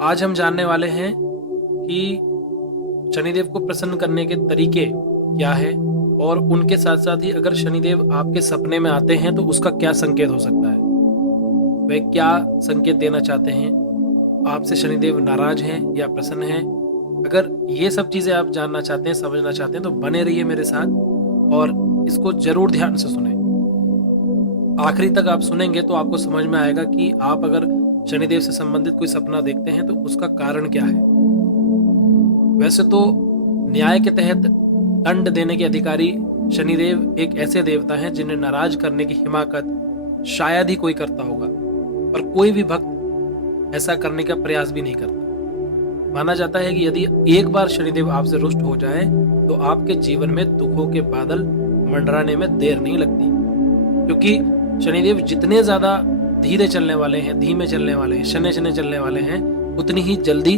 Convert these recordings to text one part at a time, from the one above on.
आज हम जानने वाले हैं कि शनिदेव को प्रसन्न करने के तरीके क्या है और उनके साथ साथ ही अगर शनिदेव आपके सपने में आते हैं तो उसका क्या संकेत हो सकता है। वे क्या संकेत देना चाहते हैं, आपसे शनिदेव नाराज हैं या प्रसन्न हैं। अगर ये सब चीजें आप जानना चाहते हैं, समझना चाहते हैं तो बने रहिए मेरे साथ और इसको जरूर ध्यान से सुने। आखिरी तक आप सुनेंगे तो आपको समझ में आएगा कि आप अगर शनिदेव से संबंधित कोई सपना देखते हैं तो उसका कारण क्या है। वैसे तो न्याय के तहत दंड देने के अधिकारी शनिदेव एक ऐसे देवता हैं जिन्हें नाराज करने की हिमाकत शायद ही कोई करता होगा, पर कोई भी भक्त ऐसा करने का प्रयास भी नहीं करता। माना जाता है कि यदि एक बार शनिदेव आपसे रुष्ट हो जाए तो आपके जीवन में दुखों के बादल मंडराने में देर नहीं लगती, क्योंकि शनिदेव जितने ज्यादा धीरे चलने वाले हैं, धीमे चलने वाले हैं, शने शने चलने वाले हैं, उतनी ही जल्दी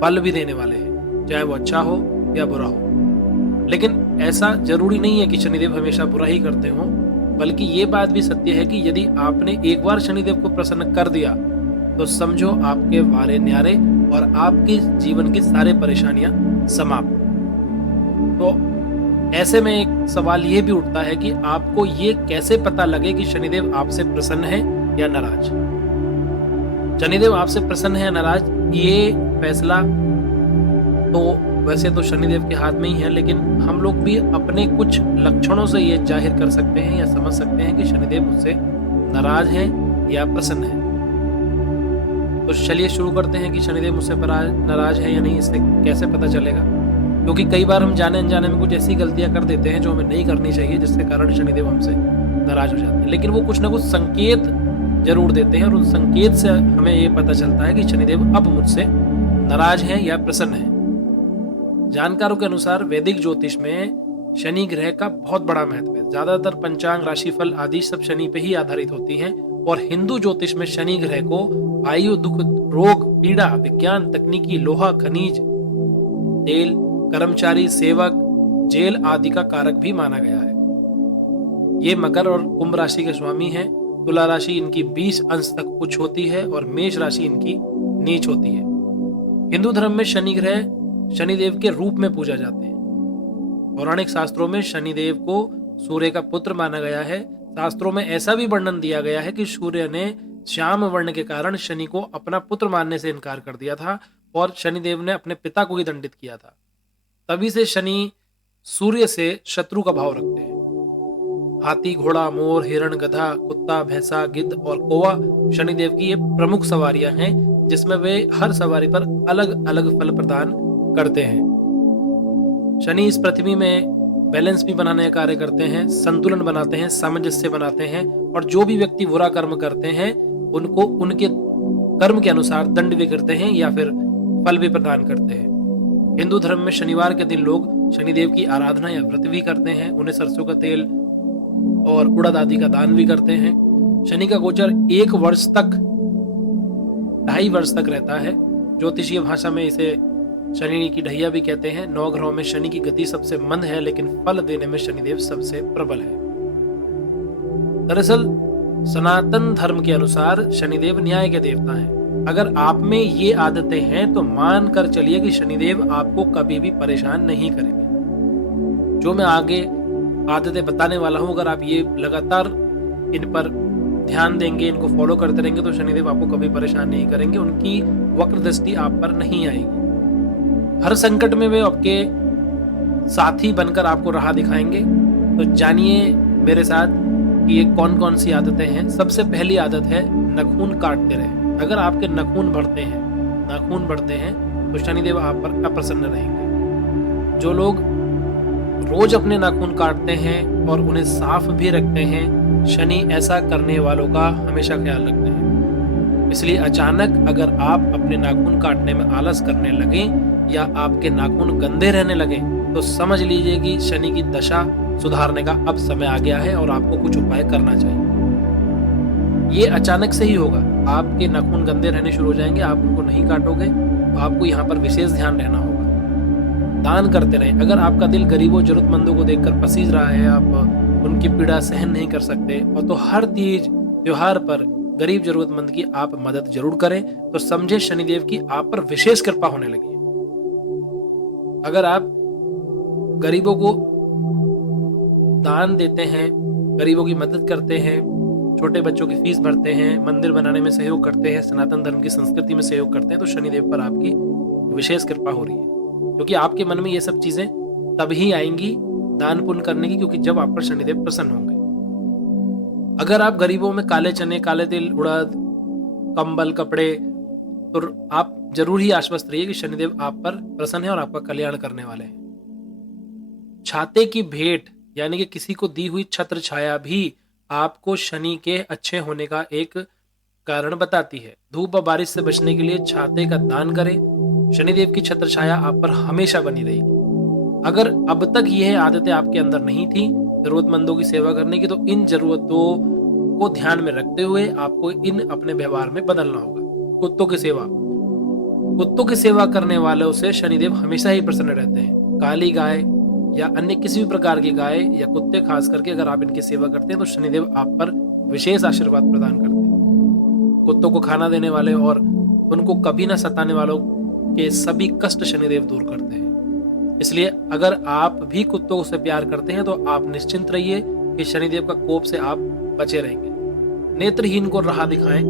फल भी देने वाले हैं, चाहे वो अच्छा हो या बुरा हो। लेकिन ऐसा जरूरी नहीं है कि शनिदेव हमेशा बुरा ही करते हो, बल्कि ये बात भी सत्य है कि यदि आपने एक बार शनिदेव को प्रसन्न कर दिया तो समझो आपके वारे न्यारे और आपके जीवन की सारी परेशानियां समाप्त। तो ऐसे में एक सवाल ये भी उठता है कि आपको ये कैसे पता लगे कि शनिदेव आपसे प्रसन्न है या नाराज। शनिदेव आपसे प्रसन्न है या नाराज, ये फैसला तो वैसे तो शनिदेव के हाथ में ही है, लेकिन हम लोग भी अपने कुछ लक्षणों से ये जाहिर कर सकते हैं या समझ सकते हैं कि शनिदेव मुझसे नाराज है या प्रसन्न है। तो चलिए शुरू करते हैं कि शनिदेव मुझसे नाराज है या नहीं, इससे कैसे पता चलेगा। क्योंकि कई बार हम जाने अनजाने में कुछ ऐसी गलतियां कर देते हैं जो हमें नहीं करनी चाहिए, जिसके कारण शनिदेव हमसे नाराज हो जाते हैं। लेकिन वो कुछ ना कुछ संकेत जरूर देते हैं और उन संकेत से हमें ये पता चलता है कि शनिदेव अब मुझसे नाराज है या प्रसन्न है। जानकारों के अनुसार वैदिक ज्योतिष में शनि ग्रह का बहुत बड़ा महत्व है। ज्यादातर पंचांग, राशिफल आदि सब शनि पे ही आधारित होती हैं और हिंदू ज्योतिष में शनि ग्रह को आयु, दुख, रोग, पीड़ा, विज्ञान, तकनीकी, लोहा, खनिज, तेल, कर्मचारी, सेवक, जेल आदि का कारक भी माना गया है। ये मकर और कुंभ राशि के स्वामी हैं। तुला राशि इनकी 20 अंश तक उच्च होती है और मेष राशि इनकी नीच होती है। हिंदू धर्म में शनि ग्रह शनिदेव के रूप में पूजा जाते हैं। पौराणिक शास्त्रों में शनिदेव को सूर्य का पुत्र माना गया है। शास्त्रों में ऐसा भी वर्णन दिया गया है कि सूर्य ने श्याम वर्ण के कारण शनि को अपना पुत्र मानने से इनकार कर दिया था और शनिदेव ने अपने पिता को ही दंडित किया था। तभी से शनि सूर्य से शत्रु का भाव रखते हैं। हाथी, घोड़ा, मोर, हिरण, गधा, कुत्ता, भैंसा, गिद्ध और कौवा शनिदेव की ये प्रमुख सवारियां हैं, जिसमें वे हर सवारी पर अलग अलग फल प्रदान करते हैं। शनि इस पृथ्वी में बैलेंस भी बनाने का कार्य करते हैं, संतुलन बनाते हैं, सामंजस्य बनाते हैं और जो भी व्यक्ति बुरा कर्म करते हैं उनको उनके कर्म के अनुसार दंड भी करते हैं या फिर फल भी प्रदान करते हैं। हिंदू धर्म में शनिवार के दिन लोग शनिदेव की आराधना या व्रत भी करते हैं। उन्हें सरसों का तेल और उड़द आदि का दान भी करते हैं। शनि का गोचर 1 वर्ष तक, 2.5 वर्ष तक रहता है। ज्योतिषीय भाषा में इसे शनि की ढैया भी कहते हैं। 9 ग्रहों में शनि की गति सबसे मंद है, लेकिन फल देने में शनिदेव सबसे प्रबल है। दरअसल सनातन धर्म के अनुसार शनिदेव न्याय के देवता हैं। अगर आप में ये आदतें हैं तो मान कर चलिए कि शनिदेव आपको कभी भी परेशान नहीं करेंगे। जो मैं आगे आदतें बताने वाला हूं, अगर आप ये लगातार इन पर ध्यान देंगे, इनको फॉलो करते रहेंगे तो शनिदेव आपको कभी परेशान नहीं करेंगे। उनकी वक्र दृष्टि आप पर नहीं आएगी। हर संकट में वे आपके साथी बनकर आपको राह दिखाएंगे। तो जानिए मेरे साथ कि ये कौन कौन सी आदतें हैं। सबसे पहली आदत है नाखून काटते रहें। अगर आपके नाखून बढ़ते हैं तो शनिदेव आप पर अप्रसन्न रहेंगे। जो लोग रोज अपने नाखून काटते हैं और उन्हें साफ भी रखते हैं, शनि ऐसा करने वालों का हमेशा ख्याल रखते हैं। इसलिए अचानक अगर आप अपने नाखून काटने में आलस करने लगें या आपके नाखून गंदे रहने लगें तो समझ लीजिए कि शनि की दशा सुधारने का अब समय आ गया है और आपको कुछ उपाय करना चाहिए। ये अचानक से ही होगा। आपके नाखून गंदे रहने शुरू हो जाएंगे, आप उनको नहीं काटोगे तो आपको यहाँ पर विशेष ध्यान रहना होगा। दान करते रहें। अगर आपका दिल गरीबों, जरूरतमंदों को देखकर पसीज रहा है, आप उनकी पीड़ा सहन नहीं कर सकते और तो हर तीज त्योहार पर गरीब जरूरतमंद की आप मदद जरूर करें, तो समझे शनिदेव की आप पर विशेष कृपा होने लगी है। अगर आप गरीबों को दान देते हैं, गरीबों की मदद करते हैं, छोटे बच्चों की फीस भरते हैं, मंदिर बनाने में सहयोग करते हैं, सनातन धर्म की संस्कृति में सहयोग करते हैं, तो शनिदेव पर आपकी विशेष कृपा हो रही है। क्योंकि आपके मन में ये सब चीजें तभी आएंगी दान पुण्य करने की, क्योंकि जब आप पर शनिदेव प्रसन्न होंगे। अगर आप गरीबों में काले चने, काले तिल, उड़द, कंबल, कपड़े, तो आप जरूर ही आश्वस्त रहिए कि शनिदेव आप पर प्रसन्न है और आपका कल्याण करने वाले हैं। छाते की भेंट यानी कि किसी को दी हुई छत्र छाया भी आपको शनि के अच्छे होने का एक कारण बताती है। धूप व बारिश से बचने के लिए छाते का दान करें। शनिदेव की छत्र छाया आप पर हमेशा बनी रहेगी। अगर अब तक यह आदतें आपके अंदर नहीं थी जरूरतमंदों की सेवा करने की, तो इन जरूरतों को ध्यान में रखते हुए आपको इन अपने व्यवहार में बदलना होगा। कुत्तों की सेवा, कुत्तों की सेवा करने वालों से शनिदेव हमेशा ही प्रसन्न रहते हैं। काली गाय या अन्य किसी भी प्रकार की गाय या कुत्ते खास करके अगर आप इनकी सेवा करते हैं तो शनिदेव आप पर विशेष आशीर्वाद प्रदान करते हैं। कुत्तों को खाना देने वाले और उनको कभी ना सताने वालों के सभी कष्ट शनिदेव दूर करते हैं। इसलिए अगर आप भी कुत्तों से प्यार करते हैं तो आप निश्चिंत रहिए कि शनिदेव का कोप से आप बचे रहेंगे। नेत्रहीन को राह दिखाएं।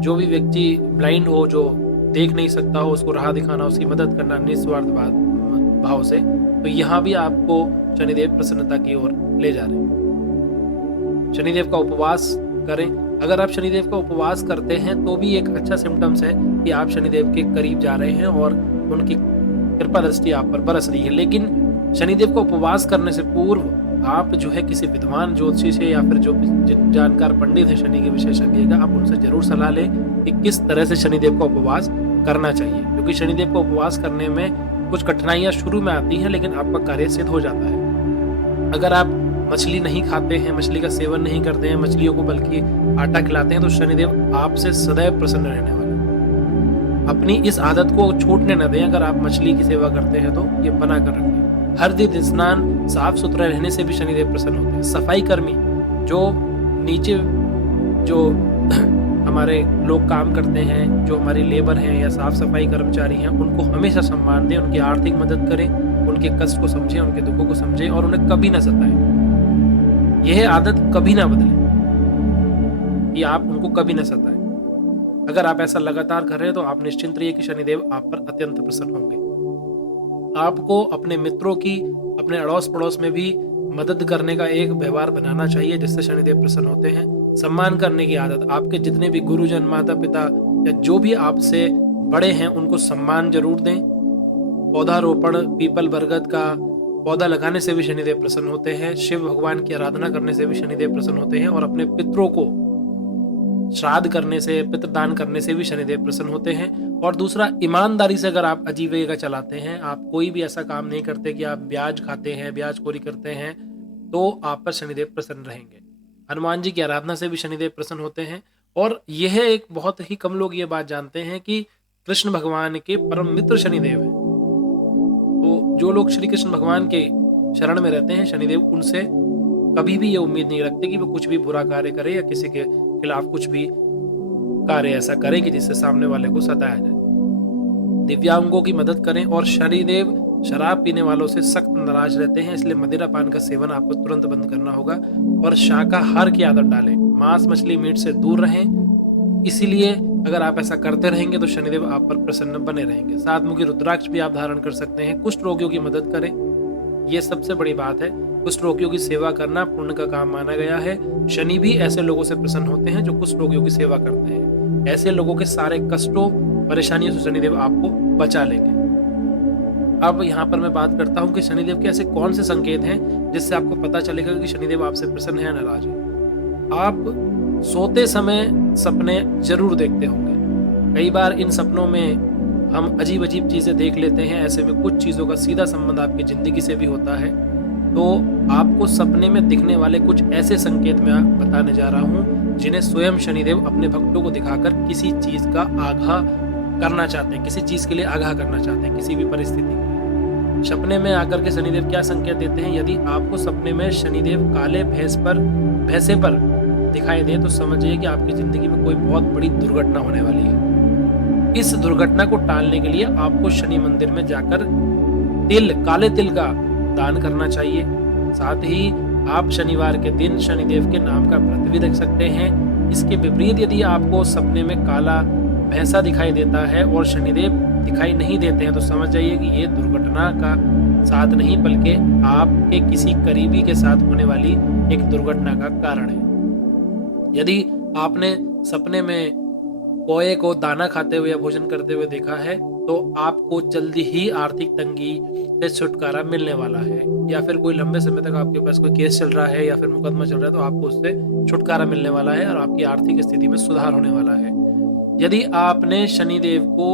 जो भी व्यक्ति ब्लाइंड हो, जो देख नहीं सकता हो, उसको राह दिखाना, उसकी मदद करना निस्वार्थ भाव से, तो यहाँ भी आपको शनिदेव प्रसन्नता की ओर ले जा रहे हैं। शनिदेव का उपवास करें। अगर आप शनिदेव का उपवास करते हैं तो भी एक अच्छा सिम्टम्स है कि आप शनिदेव के करीब जा रहे हैं और उनकी कृपा दृष्टि आप पर बरस रही है। लेकिन शनिदेव का उपवास करने से पूर्व आप जो है किसी विद्वान ज्योतिषी से या फिर जो जानकार पंडित है शनि के विशेषज्ञ का, आप उनसे जरूर सलाह लें कि किस तरह से शनिदेव का उपवास करना चाहिए। क्योंकि शनिदेव का उपवास करने में कुछ कठिनाइयां शुरू में आती हैं, लेकिन आपका कार्य सिद्ध हो जाता है। अगर आप मछली नहीं खाते हैं, मछली का सेवन नहीं करते हैं, मछलियों को बल्कि आटा खिलाते हैं, तो शनिदेव आपसे सदैव प्रसन्न रहने वाले हैं। अपनी इस आदत को छूटने न दें। अगर आप मछली की सेवा करते हैं तो ये बना कर रखें। हर दिन स्नान साफ सुथरा रहने से भी शनिदेव प्रसन्न होते हैं। सफाई कर्मी जो नीचे जो हमारे लोग काम करते हैं, जो हमारी लेबर हैं या साफ सफाई कर्मचारी हैं, उनको हमेशा सम्मान दें, उनकी आर्थिक मदद करें, उनके कष्ट को समझें, उनके दुखों को समझें और उन्हें कभी ना सताएं। यह आदत कभी ना बदले कि आप उनको कभी ना सताएं। अगर आप ऐसा लगातार कर रहे हैं तो आप निश्चिंत रहिए कि शनिदेव आप पर अत्यंत प्रसन्न होंगे। आपको अपने मित्रों की, अपने अड़ोस पड़ोस में भी मदद करने का एक व्यवहार बनाना चाहिए जिससे शनिदेव प्रसन्न होते हैं। सम्मान करने की आदत, आपके जितने भी गुरुजन, माता पिता या जो भी आपसे बड़े हैं उनको सम्मान जरूर दें। पौधारोपण, पीपल बरगद का पौधा लगाने से भी शनिदेव प्रसन्न होते हैं। शिव भगवान की आराधना करने से भी शनिदेव प्रसन्न होते हैं और अपने पितरों को श्राद्ध करने से, पितृदान करने से भी शनिदेव प्रसन्न होते हैं। और दूसरा, ईमानदारी से अगर आप आजीविका चलाते हैं, आप कोई भी ऐसा काम नहीं करते कि आप ब्याज खाते हैं, ब्याजखोरी करते हैं, तो आप पर शनिदेव प्रसन्न रहेंगे। हनुमान जी की आराधना से भी शनिदेव प्रसन्न होते हैं। और यह एक बहुत ही कम लोग ये बात जानते हैं कि कृष्ण भगवान के परम मित्र शनिदेव हैं। तो जो लोग श्री कृष्ण भगवान के शरण में रहते हैं, शनिदेव उनसे कभी भी ये उम्मीद नहीं रखते कि वो कुछ भी बुरा कार्य करे या किसी के खिलाफ कुछ भी कार्य ऐसा करे कि जिससे सामने वाले को सताया जाए। दिव्यांगों की मदद करें। और शनिदेव शराब पीने वालों से सख्त नाराज रहते हैं, इसलिए मदिरा पान का सेवन आपको तुरंत बंद करना होगा और शाकाहार की आदत डालें। मांस, मछली, मीट से दूर रहें। इसीलिए अगर आप ऐसा करते रहेंगे तो शनिदेव आप पर प्रसन्न बने रहेंगे। 7 मुखी रुद्राक्ष भी आप धारण कर सकते हैं। कुष्ठ रोगियों की मदद करें, ये सबसे बड़ी बात है। कुष्ठ रोगियों की सेवा करना पुण्य का काम माना गया है। शनि भी ऐसे लोगों से प्रसन्न होते हैं जो कुष्ठ रोगियों की सेवा करते हैं। ऐसे लोगों के सारे कष्टों, परेशानियों से शनिदेव आपको बचा लेंगे। अब यहाँ पर मैं बात करता हूँ कि शनिदेव के ऐसे कौन से संकेत हैं जिससे आपको पता चलेगा कि शनिदेव आपसे प्रसन्न है या नाराज है। आप सोते समय सपने जरूर देखते होंगे। कई बार इन सपनों में हम अजीब अजीब चीजें देख लेते हैं। ऐसे में कुछ चीजों का सीधा संबंध आपकी जिंदगी से भी होता है। तो आपको सपने में दिखने वाले कुछ ऐसे संकेत मैं बताने जा रहा हूँ जिन्हें स्वयं शनिदेव अपने भक्तों को दिखाकर किसी चीज का आगाह करना चाहते हैं, किसी चीज के लिए आगाह करना चाहते हैं, किसी भी परिस्थिति के लिए। सपने में आकर के शनिदेव क्या संकेत देते हैं? यदि आपको सपने में शनिदेव काले भैंसे पर दिखाई दे तो समझिए कि आपकी ज़िंदगी में कोई बहुत बड़ी दुर्घटना होने वाली है। इस दुर्घटना को टालने के लिए आपको शनि मंदिर में जाकर काले तिल का दान करना चाहिए। साथ ही आप शनिवार के दिन शनिदेव के नाम का व्रत भी रख सकते हैं। इसके विपरीत यदि आपको सपने में काला भैंसा दिखाई देता है और शनिदेव दिखाई नहीं देते हैं तो समझ जाइए कि ये दुर्घटना का साथ नहीं बल्कि आपके किसी करीबी के साथ होने वाली एक दुर्घटना का कारण है। यदि आपने सपने में कोए को दाना खाते हुए या भोजन करते हुए देखा है तो आपको जल्दी ही आर्थिक तंगी से छुटकारा मिलने वाला है, या फिर कोई लंबे समय तक आपके पास कोई केस चल रहा है या फिर मुकदमा चल रहा है तो आपको उससे छुटकारा मिलने वाला है और आपकी आर्थिक स्थिति में सुधार होने वाला है। यदि आपने शनिदेव को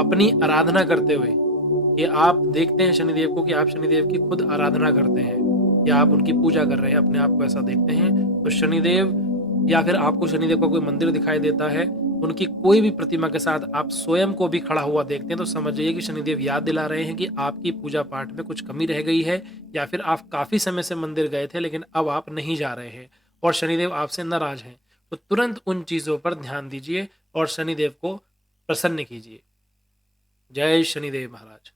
अपनी आराधना करते हुए, कि आप देखते हैं शनिदेव को कि आप शनिदेव की खुद आराधना करते हैं या आप उनकी पूजा कर रहे हैं, अपने आप को ऐसा देखते हैं, तो शनिदेव या फिर आपको शनिदेव का कोई मंदिर दिखाई देता है, उनकी कोई भी प्रतिमा के साथ आप स्वयं को भी खड़ा हुआ देखते हैं तो समझिए कि शनिदेव याद दिला रहे हैं कि आपकी पूजा पाठ में कुछ कमी रह गई है, या फिर आप काफी समय से मंदिर गए थे लेकिन अब आप नहीं जा रहे हैं और शनिदेव आपसे नाराज हैं। तो तुरंत उन चीजों पर ध्यान दीजिए और शनिदेव को प्रसन्न कीजिए। जय शनिदेव महाराज।